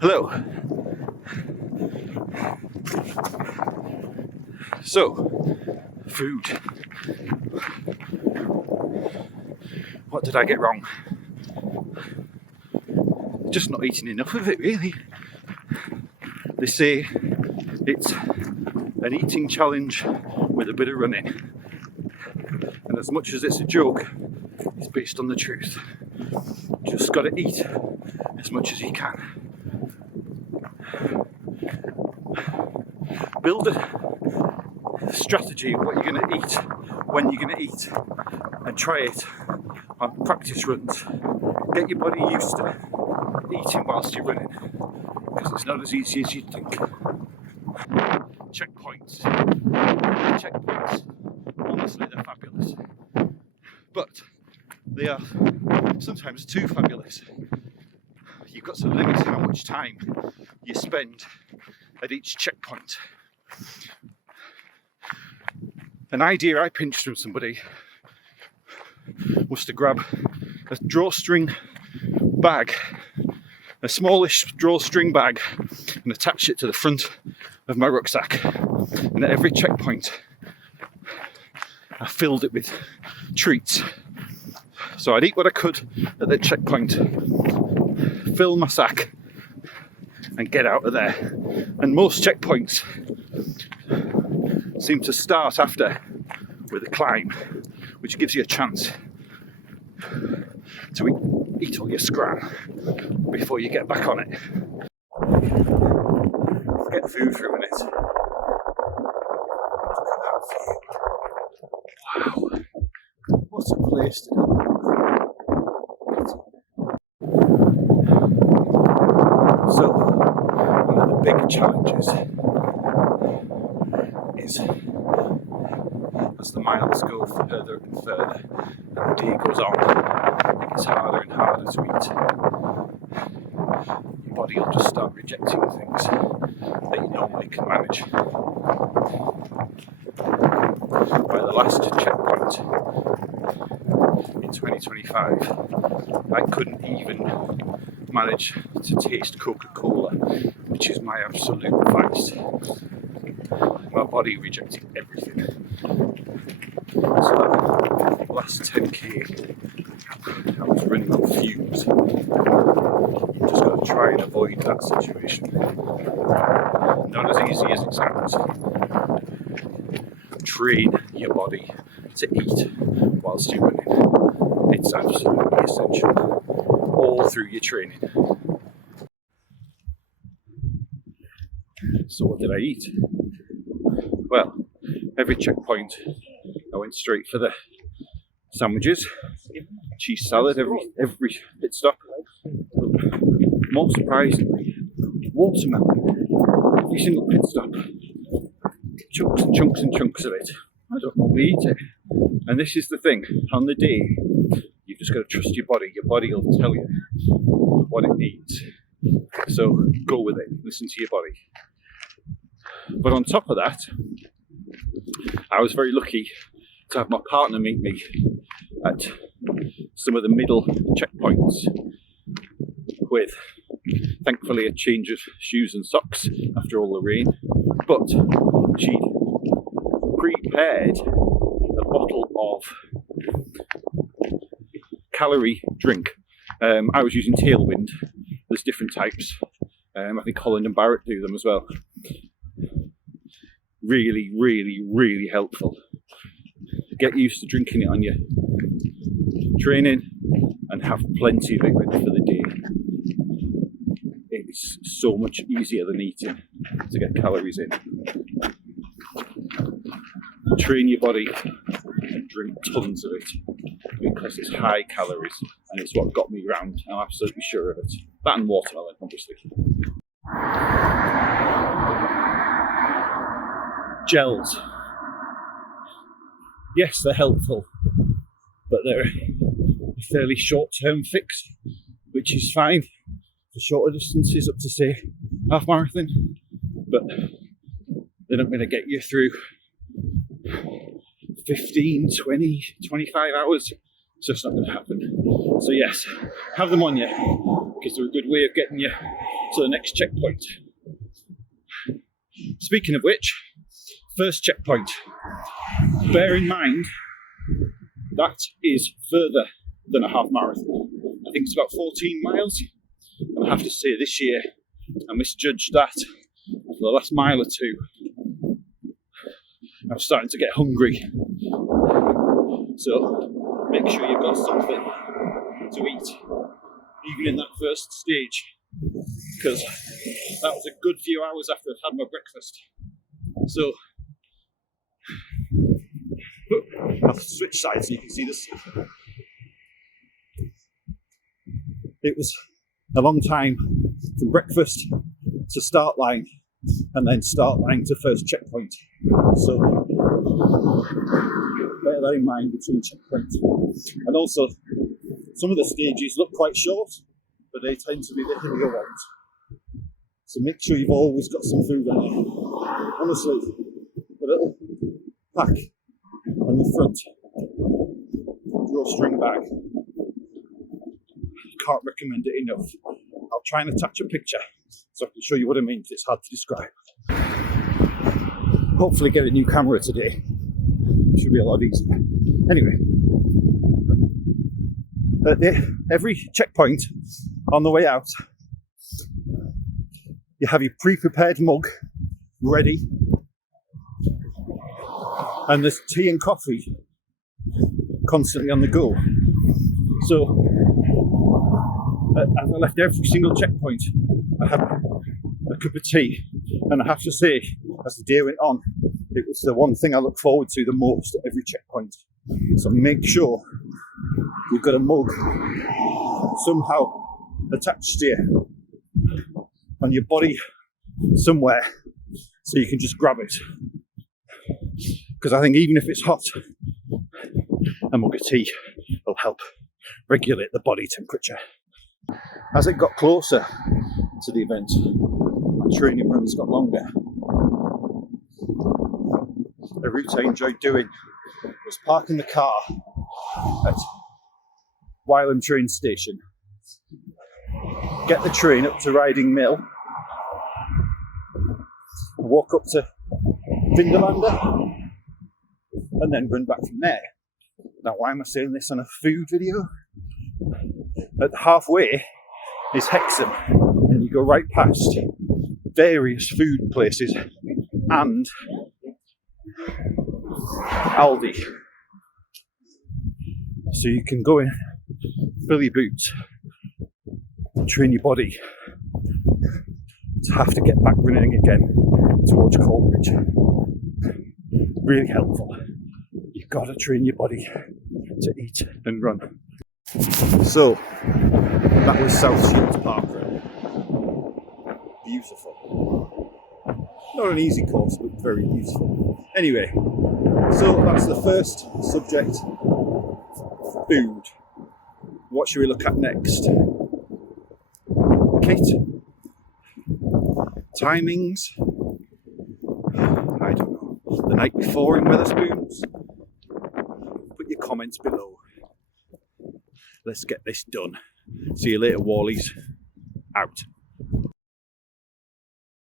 Hello. So, food. What did I get wrong? Just not eating enough of it, really. They say it's an eating challenge with a bit of running. And as much as it's a joke, it's based on the truth. Just gotta eat as much as you can. Build a strategy of what you're going to eat, when you're going to eat, and try it on practice runs. Get your body used to eating whilst you're running, because it's not as easy as you'd think. Checkpoints. Checkpoints. Honestly, they're fabulous. But they are sometimes too fabulous. You've got to limit how much time you spend at each checkpoint. An idea I pinched from somebody was to grab a drawstring bag, a smallish drawstring bag, and attach it to the front of my rucksack. And at every checkpoint, I filled it with treats. So I'd eat what I could at the checkpoint, fill my sack, and get out of there. And most checkpoints seem to start after with a climb, which gives you a chance to eat all your scran before you get back on it. Forget food for a minute. Wow, what a place to go. So, one of the big challenges is as the miles go further and further and the day goes on, it gets harder and harder to eat. Your body will just start rejecting things that you normally can manage. By the last checkpoint in 2025, I couldn't even manage to taste Coca-Cola, which is my absolute vice. My body rejected everything. So that last 10k, I was running on fumes. You just got to try and avoid that situation. Not as easy as it sounds. Train your body to eat whilst you're running. It's absolutely essential. All through your training. So what did I eat? Well, every checkpoint I went straight for the sandwiches, cheese salad every pit stop. More surprisingly, watermelon every single pit stop. Chunks and chunks and chunks of it. I don't normally eat it. And this is the thing, on the day, you've just got to trust your body. Your body will tell you what it needs. So go with it, listen to your body. But on top of that, I was very lucky to have my partner meet me at some of the middle checkpoints with, thankfully, a change of shoes and socks after all the rain. But she prepared a bottle of calorie drink. I was using Tailwind. There's different types. I think Holland and Barrett do them as well. Really, really, really helpful. Get used to drinking it on your training and have plenty of it ready for the day. It's so much easier than eating to get calories in. Train your body and drink tons of it because it's high calories and it's what got me round. I'm absolutely sure of it. That and watermelon, obviously. Gels. Yes, they're helpful, but they're a fairly short-term fix, which is fine for shorter distances up to, say, half marathon, but they're not going to get you through 15, 20, 25 hours. It's just not going to happen. So yes, have them on you. because they're a good way of getting you to the next checkpoint. Speaking of which, first checkpoint. Bear in mind, that is further than a half marathon. I think it's about 14 miles. And I have to say, this year, I misjudged that for the last mile or two. I'm starting to get hungry. So make sure you've got something to eat, even in that first stage, because that was a good few hours after I'd had my breakfast. So I'll switch sides so you can see this. It was a long time from breakfast to start line, and then start line to first checkpoint. So bear that in mind between checkpoints. And also, some of the stages look quite short, but they tend to be the hillier ones. So make sure you've always got some food on you. Honestly, a little pack on your front drawstring bag. Can't recommend it enough. I'll try and attach a picture so I can show you what I mean, because it's hard to describe. Hopefully get a new camera today. It should be a lot easier. Anyway, at every checkpoint on the way out, you have your pre-prepared mug ready, and there's tea and coffee constantly on the go. So as I left every single checkpoint, I had a cup of tea, and I have to say, as the day went on, it was the one thing I look forward to the most at every checkpoint. So make sure you've got a mug somehow attached to you on your body somewhere, so you can just grab it. Because I think even if it's hot, a mug of tea will help regulate the body temperature. As it got closer to the event, my training runs got longer. A route I enjoyed doing was parking the car at Wylam train station, get the train up to Riding Mill, walk up to Vindolanda, and then run back from there. Now, why am I saying this on a food video? At halfway is Hexham, and you go right past various food places and Aldi. So you can go in, fill your boots, train your body to have to get back running again towards Corbridge. Really helpful. You've got to train your body to eat and run. So that was South Shields Park Run. Beautiful. Not an easy course, but very beautiful. Anyway, so that's the first subject, food. What should we look at next? Kit? Timings? I don't know. The night before in Wetherspoons? Put your comments below. Let's get this done. See you later, Wallies. Out.